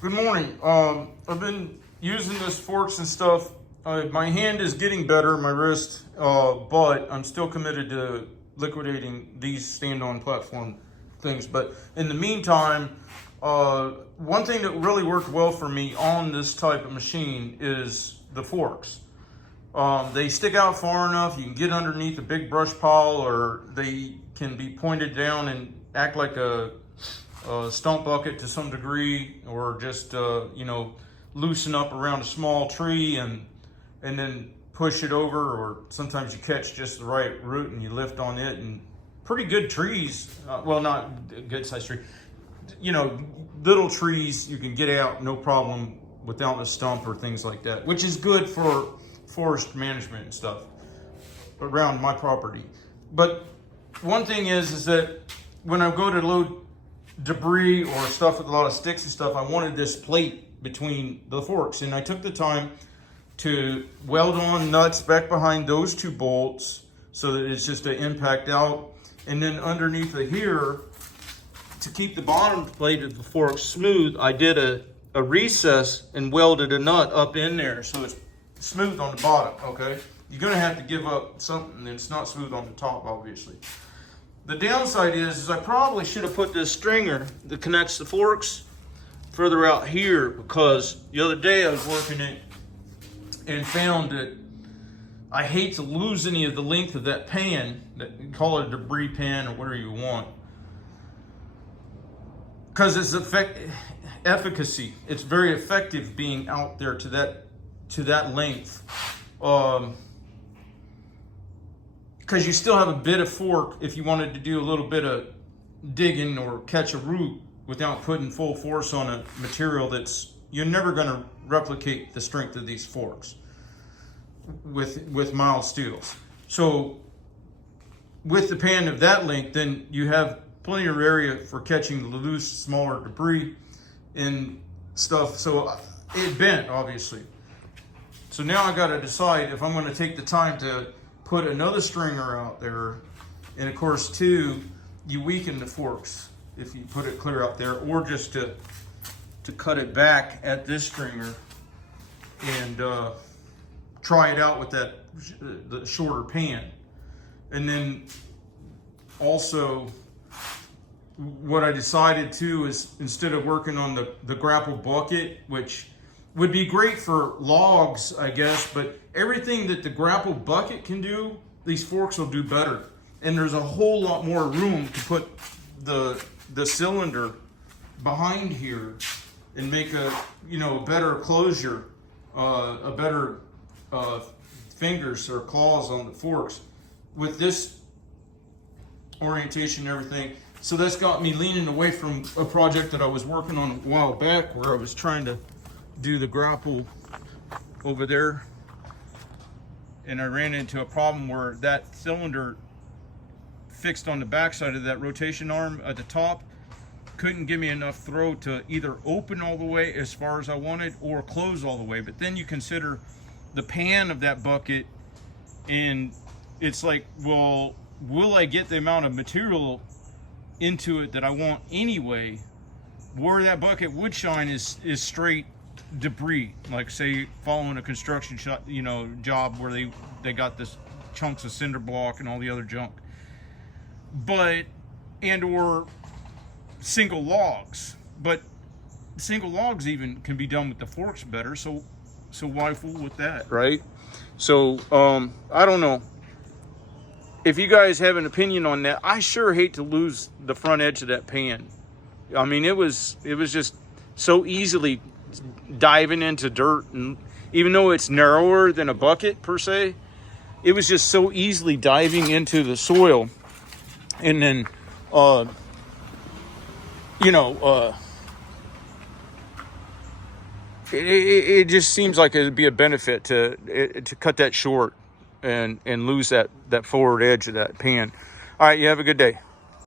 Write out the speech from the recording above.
Good morning. I've been using this forks and stuff. My hand is getting better, my wrist, but I'm still committed to liquidating these stand-on platform things. But in the meantime, one thing that really worked well for me on this type of machine is the forks. They stick out far enough, you can get underneath a big brush pile, or they can be pointed down and act like a stump bucket to some degree, or just loosen up around a small tree and then push it over. Or sometimes you catch just the right root and you lift on it, and pretty good trees, well, not a good sized tree, little trees you can get out no problem without a stump or things like that, which is good for forest management and stuff around my property. But one thing is that when I go to load debris or stuff with a lot of sticks and stuff, I wanted this plate between the forks, and I took the time to weld on nuts back behind those two bolts so that it's just an impact out, and then underneath of here, to keep the bottom plate of the fork smooth, I did a recess and welded a nut up in there so it's smooth on the bottom. Okay, you're gonna have to give up something that's not smooth on the top, obviously. The downside is I probably should have put this stringer that connects the forks further out here, because the other day I was working it and found that I hate to lose any of the length of that pan, call it a debris pan or whatever you want, because it's efficacy. It's very effective being out there to that length. Because you still have a bit of fork if you wanted to do a little bit of digging or catch a root without putting full force on a material you're never going to replicate the strength of these forks with mild steels. So with the pan of that length, then you have plenty of area for catching the loose, smaller debris and stuff. So it bent, obviously. So now I got to decide if I'm going to take the time to put another stringer out there, and of course too, you weaken the forks if you put it clear out there, or just to cut it back at this stringer and try it out with the shorter pan. And then also what I decided too is, instead of working on the grapple bucket, which would be great for logs, I guess, but everything that the grapple bucket can do, these forks will do better. And there's a whole lot more room to put the cylinder behind here and make a better closure, a better fingers or claws on the forks with this orientation and everything. So that's got me leaning away from a project that I was working on a while back, where I was trying to do the grapple over there, and I ran into a problem where that cylinder fixed on the backside of that rotation arm at the top couldn't give me enough throw to either open all the way as far as I wanted or close all the way. But then you consider the pan of that bucket, and it's like, well, will I get the amount of material into it that I want anyway? Where that bucket would shine is straight debris, like say following a construction job where they got this chunks of cinder block and all the other junk, or single logs. But single logs even can be done with the forks better, so why fool with that, right? So I don't know if you guys have an opinion on that. I sure hate to lose the front edge of that pan. I mean, it was just so easily diving into dirt, and even though it's narrower than a bucket per se, it was just so easily diving into the soil. And then it just seems like it'd be a benefit to cut that short and lose that forward edge of that pan. All right, you have a good day.